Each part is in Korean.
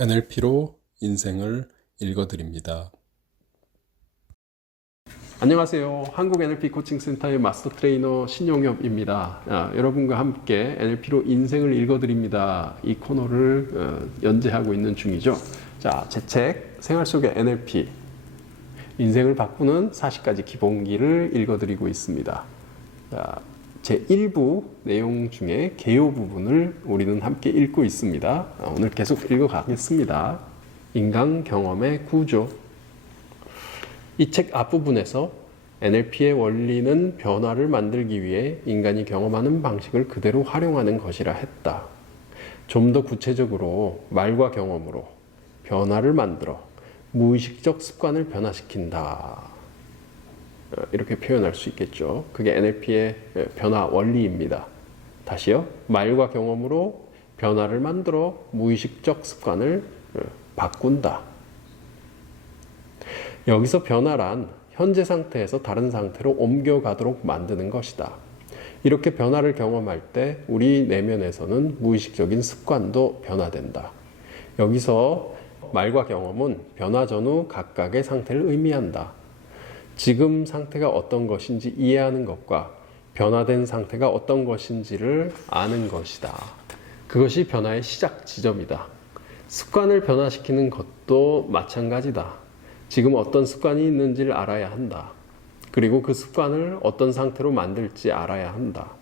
NLP로 인생을 읽어드립니다. 안녕하세요. 한국 NLP 코칭센터의 마스터 트레이너 신용엽입니다. 여러분과 함께 NLP로 인생을 읽어드립니다. 이 코너를 연재하고 있는 중이죠. 자, 제 책 생활 속의 NLP 인생을 바꾸는 40가지 기본기를 읽어드리고 있습니다. 자, 제 1부 내용 중에 개요 부분을 우리는 함께 읽고 있습니다. 오늘 계속 읽어가겠습니다. 인간 경험의 구조. 이 책 앞부분에서 NLP의 원리는 변화를 만들기 위해 인간이 경험하는 방식을 그대로 활용하는 것이라 했다. 좀 더 구체적으로 말과 경험으로 변화를 만들어 무의식적 습관을 변화시킨다. 이렇게 표현할 수 있겠죠. 그게 NLP의 변화 원리입니다. 다시요. 말과 경험으로 변화를 만들어 무의식적 습관을 바꾼다. 여기서 변화란 현재 상태에서 다른 상태로 옮겨가도록 만드는 것이다. 이렇게 변화를 경험할 때 우리 내면에서는 무의식적인 습관도 변화된다. 여기서 말과 경험은 변화 전후 각각의 상태를 의미한다. 지금 상태가 어떤 것인지 이해하는 것과 변화된 상태가 어떤 것인지를 아는 것이다. 그것이 변화의 시작 지점이다. 습관을 변화시키는 것도 마찬가지다. 지금 어떤 습관이 있는지를 알아야 한다. 그리고 그 습관을 어떤 상태로 만들지 알아야 한다.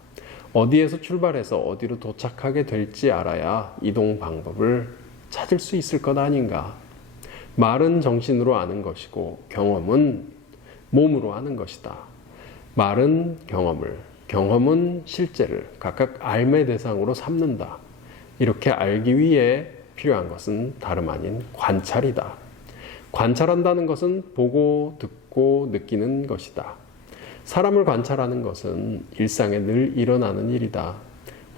어디에서 출발해서 어디로 도착하게 될지 알아야 이동 방법을 찾을 수 있을 것 아닌가. 말은 정신으로 아는 것이고 경험은 몸으로 아는 것이다. 말은 경험을, 경험은 실제를 각각 알매 대상으로 삼는다. 이렇게 알기 위해 필요한 것은 다름 아닌 관찰이다. 관찰한다는 것은 보고, 듣고, 느끼는 것이다. 사람을 관찰하는 것은 일상에 늘 일어나는 일이다.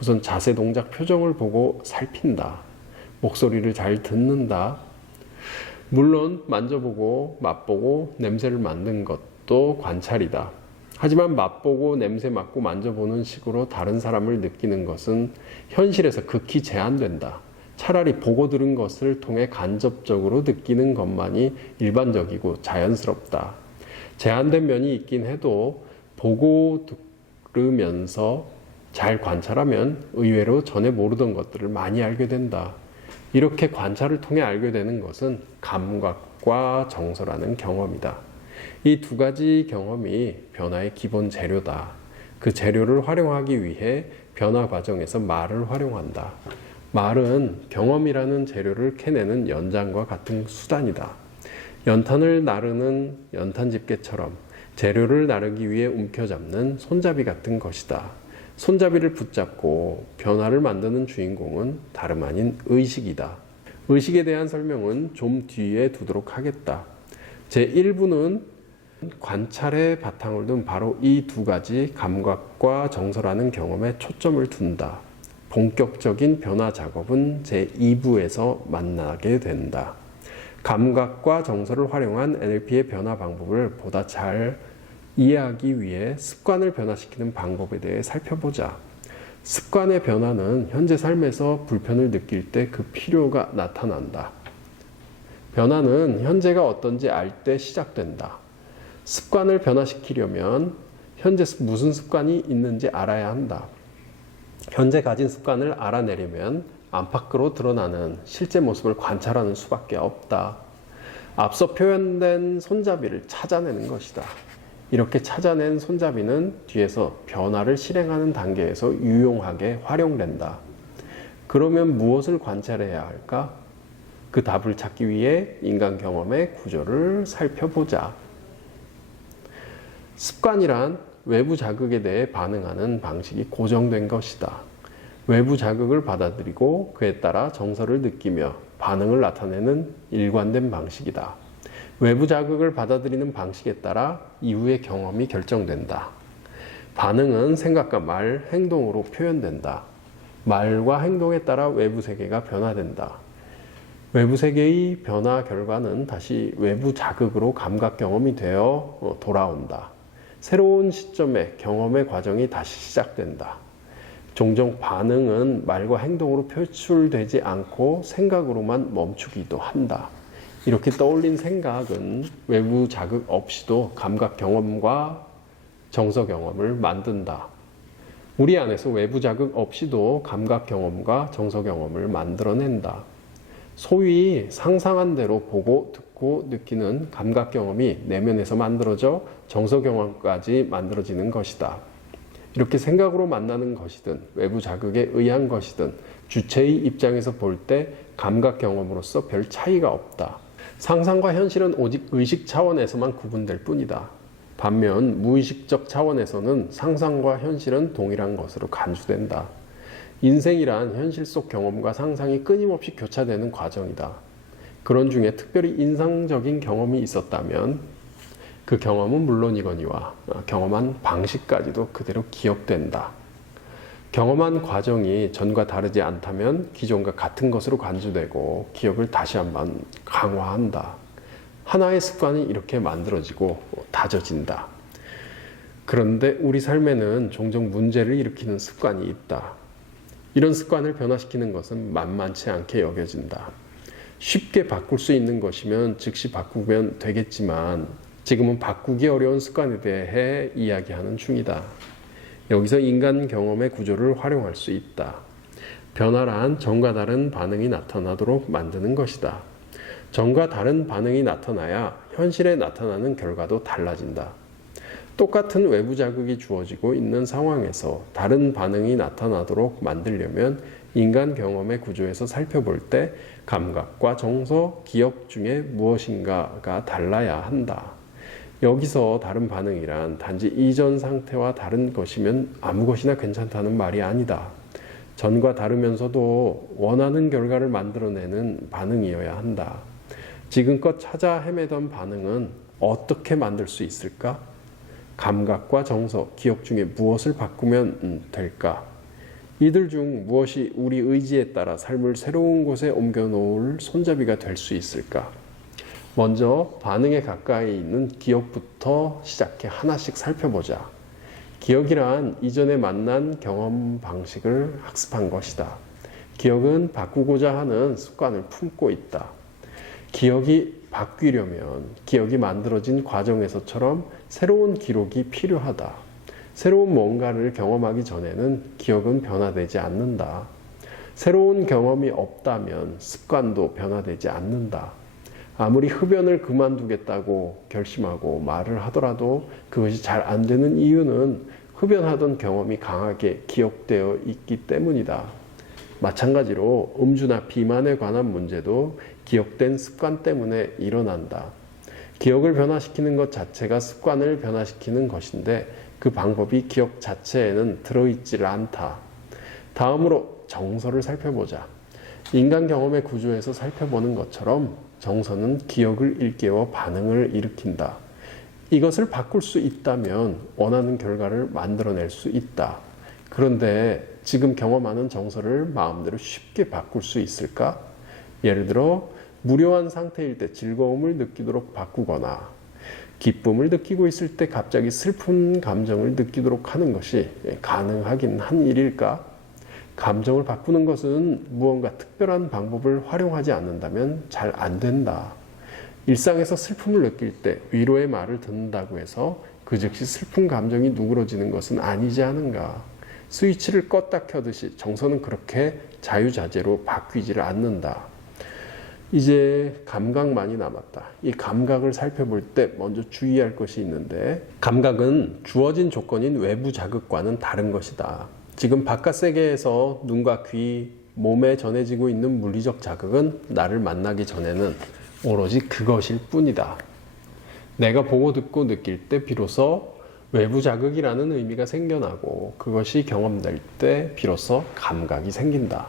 우선 자세, 동작, 표정을 보고 살핀다. 목소리를 잘 듣는다. 물론 만져보고, 맛보고, 냄새를 맡는 것도 관찰이다. 하지만 맛보고, 냄새 맡고, 만져보는 식으로 다른 사람을 느끼는 것은 현실에서 극히 제한된다. 차라리 보고 들은 것을 통해 간접적으로 느끼는 것만이 일반적이고 자연스럽다. 제한된 면이 있긴 해도 보고 들으면서 잘 관찰하면 의외로 전에 모르던 것들을 많이 알게 된다. 이렇게 관찰을 통해 알게 되는 것은 감각과 정서라는 경험이다. 이 두 가지 경험이 변화의 기본 재료다. 그 재료를 활용하기 위해 변화 과정에서 말을 활용한다. 말은 경험이라는 재료를 캐내는 연장과 같은 수단이다. 연탄을 나르는 연탄 집게처럼 재료를 나르기 위해 움켜잡는 손잡이 같은 것이다. 손잡이를 붙잡고 변화를 만드는 주인공은 다름 아닌 의식이다. 의식에 대한 설명은 좀 뒤에 두도록 하겠다. 제1부는 관찰에 바탕을 둔 바로 이 두 가지 감각과 정서라는 경험에 초점을 둔다. 본격적인 변화 작업은 제2부에서 만나게 된다. 감각과 정서를 활용한 NLP의 변화 방법을 보다 잘 이해하기 위해 습관을 변화시키는 방법에 대해 살펴보자. 습관의 변화는 현재 삶에서 불편을 느낄 때 그 필요가 나타난다. 변화는 현재가 어떤지 알 때 시작된다. 습관을 변화시키려면 현재 무슨 습관이 있는지 알아야 한다. 현재 가진 습관을 알아내려면 안팎으로 드러나는 실제 모습을 관찰하는 수밖에 없다. 앞서 표현된 손잡이를 찾아내는 것이다. 이렇게 찾아낸 손잡이는 뒤에서 변화를 실행하는 단계에서 유용하게 활용된다. 그러면 무엇을 관찰해야 할까? 그 답을 찾기 위해 인간 경험의 구조를 살펴보자. 습관이란 외부 자극에 대해 반응하는 방식이 고정된 것이다. 외부 자극을 받아들이고 그에 따라 정서를 느끼며 반응을 나타내는 일관된 방식이다. 외부 자극을 받아들이는 방식에 따라 이후의 경험이 결정된다. 반응은 생각과 말, 행동으로 표현된다. 말과 행동에 따라 외부 세계가 변화된다. 외부 세계의 변화 결과는 다시 외부 자극으로 감각 경험이 되어 돌아온다. 새로운 시점에 경험의 과정이 다시 시작된다. 종종 반응은 말과 행동으로 표출되지 않고 생각으로만 멈추기도 한다. 이렇게 떠올린 생각은 외부 자극 없이도 감각 경험과 정서 경험을 만든다. 우리 안에서 외부 자극 없이도 감각 경험과 정서 경험을 만들어낸다. 소위 상상한 대로 보고 듣고 느끼는 감각 경험이 내면에서 만들어져 정서 경험까지 만들어지는 것이다. 이렇게 생각으로 만나는 것이든 외부 자극에 의한 것이든 주체의 입장에서 볼 때 감각 경험으로서 별 차이가 없다. 상상과 현실은 오직 의식 차원에서만 구분될 뿐이다. 반면 무의식적 차원에서는 상상과 현실은 동일한 것으로 간주된다. 인생이란 현실 속 경험과 상상이 끊임없이 교차되는 과정이다. 그런 중에 특별히 인상적인 경험이 있었다면 그 경험은 물론이거니와 경험한 방식까지도 그대로 기억된다. 경험한 과정이 전과 다르지 않다면 기존과 같은 것으로 간주되고 기억을 다시 한번 강화한다. 하나의 습관이 이렇게 만들어지고 다져진다. 그런데 우리 삶에는 종종 문제를 일으키는 습관이 있다. 이런 습관을 변화시키는 것은 만만치 않게 여겨진다. 쉽게 바꿀 수 있는 것이면 즉시 바꾸면 되겠지만 지금은 바꾸기 어려운 습관에 대해 이야기하는 중이다. 여기서 인간 경험의 구조를 활용할 수 있다. 변화란 전과 다른 반응이 나타나도록 만드는 것이다. 전과 다른 반응이 나타나야 현실에 나타나는 결과도 달라진다. 똑같은 외부 자극이 주어지고 있는 상황에서 다른 반응이 나타나도록 만들려면 인간 경험의 구조에서 살펴볼 때 감각과 정서, 기억 중에 무엇인가가 달라야 한다. 여기서 다른 반응이란 단지 이전 상태와 다른 것이면 아무 것이나 괜찮다는 말이 아니다. 전과 다르면서도 원하는 결과를 만들어내는 반응이어야 한다. 지금껏 찾아 헤매던 반응은 어떻게 만들 수 있을까? 감각과 정서, 기억 중에 무엇을 바꾸면 될까? 이들 중 무엇이 우리 의지에 따라 삶을 새로운 곳에 옮겨놓을 손잡이가 될 수 있을까? 먼저 반응에 가까이 있는 기억부터 시작해 하나씩 살펴보자. 기억이란 이전에 만난 경험 방식을 학습한 것이다. 기억은 바꾸고자 하는 습관을 품고 있다. 기억이 바뀌려면 기억이 만들어진 과정에서처럼 새로운 기록이 필요하다. 새로운 뭔가를 경험하기 전에는 기억은 변화되지 않는다. 새로운 경험이 없다면 습관도 변화되지 않는다. 아무리 흡연을 그만두겠다고 결심하고 말을 하더라도 그것이 잘 안 되는 이유는 흡연하던 경험이 강하게 기억되어 있기 때문이다. 마찬가지로 음주나 비만에 관한 문제도 기억된 습관 때문에 일어난다. 기억을 변화시키는 것 자체가 습관을 변화시키는 것인데 그 방법이 기억 자체에는 들어있질 않다. 다음으로 정서를 살펴보자. 인간 경험의 구조에서 살펴보는 것처럼 정서는 기억을 일깨워 반응을 일으킨다. 이것을 바꿀 수 있다면 원하는 결과를 만들어낼 수 있다. 그런데 지금 경험하는 정서를 마음대로 쉽게 바꿀 수 있을까? 예를 들어 무료한 상태일 때 즐거움을 느끼도록 바꾸거나 기쁨을 느끼고 있을 때 갑자기 슬픈 감정을 느끼도록 하는 것이 가능하긴 한 일일까? 감정을 바꾸는 것은 무언가 특별한 방법을 활용하지 않는다면 잘 안 된다. 일상에서 슬픔을 느낄 때 위로의 말을 듣는다고 해서 그 즉시 슬픈 감정이 누그러지는 것은 아니지 않은가. 스위치를 껐다 켜듯이 정서는 그렇게 자유자재로 바뀌지를 않는다. 이제 감각만이 남았다. 이 감각을 살펴볼 때 먼저 주의할 것이 있는데 감각은 주어진 조건인 외부 자극과는 다른 것이다. 지금 바깥 세계에서 눈과 귀, 몸에 전해지고 있는 물리적 자극은 나를 만나기 전에는 오로지 그것일 뿐이다. 내가 보고 듣고 느낄 때 비로소 외부 자극이라는 의미가 생겨나고 그것이 경험될 때 비로소 감각이 생긴다.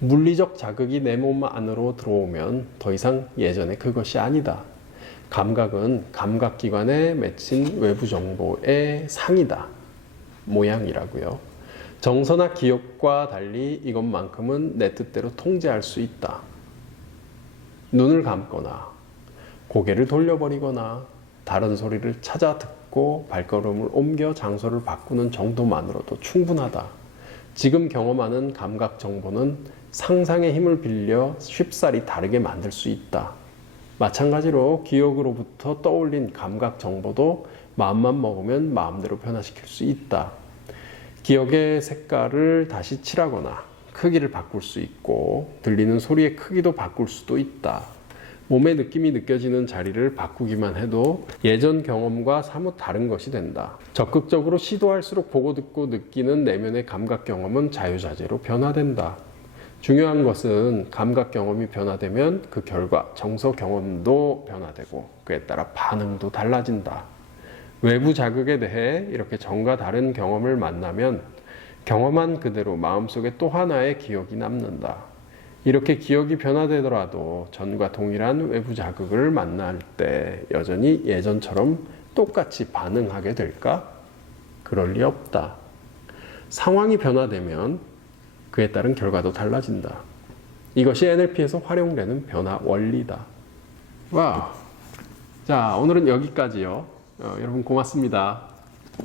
물리적 자극이 내 몸 안으로 들어오면 더 이상 예전의 그것이 아니다. 감각은 감각기관에 맺힌 외부 정보의 상이다. 모양이라고요. 정서나 기억과 달리 이것만큼은 내 뜻대로 통제할 수 있다. 눈을 감거나 고개를 돌려버리거나 다른 소리를 찾아 듣고 발걸음을 옮겨 장소를 바꾸는 정도만으로도 충분하다. 지금 경험하는 감각 정보는 상상의 힘을 빌려 쉽사리 다르게 만들 수 있다. 마찬가지로 기억으로부터 떠올린 감각 정보도 마음만 먹으면 마음대로 변화시킬 수 있다. 기억의 색깔을 다시 칠하거나 크기를 바꿀 수 있고 들리는 소리의 크기도 바꿀 수도 있다. 몸의 느낌이 느껴지는 자리를 바꾸기만 해도 예전 경험과 사뭇 다른 것이 된다. 적극적으로 시도할수록 보고 듣고 느끼는 내면의 감각 경험은 자유자재로 변화된다. 중요한 것은 감각 경험이 변화되면 그 결과 정서 경험도 변화되고 그에 따라 반응도 달라진다. 외부 자극에 대해 이렇게 전과 다른 경험을 만나면 경험한 그대로 마음속에 또 하나의 기억이 남는다. 이렇게 기억이 변화되더라도 전과 동일한 외부 자극을 만날 때 여전히 예전처럼 똑같이 반응하게 될까? 그럴 리 없다. 상황이 변화되면 그에 따른 결과도 달라진다. 이것이 NLP에서 활용되는 변화 원리다. 와우. 자, 오늘은 여기까지요. 여러분 고맙습니다.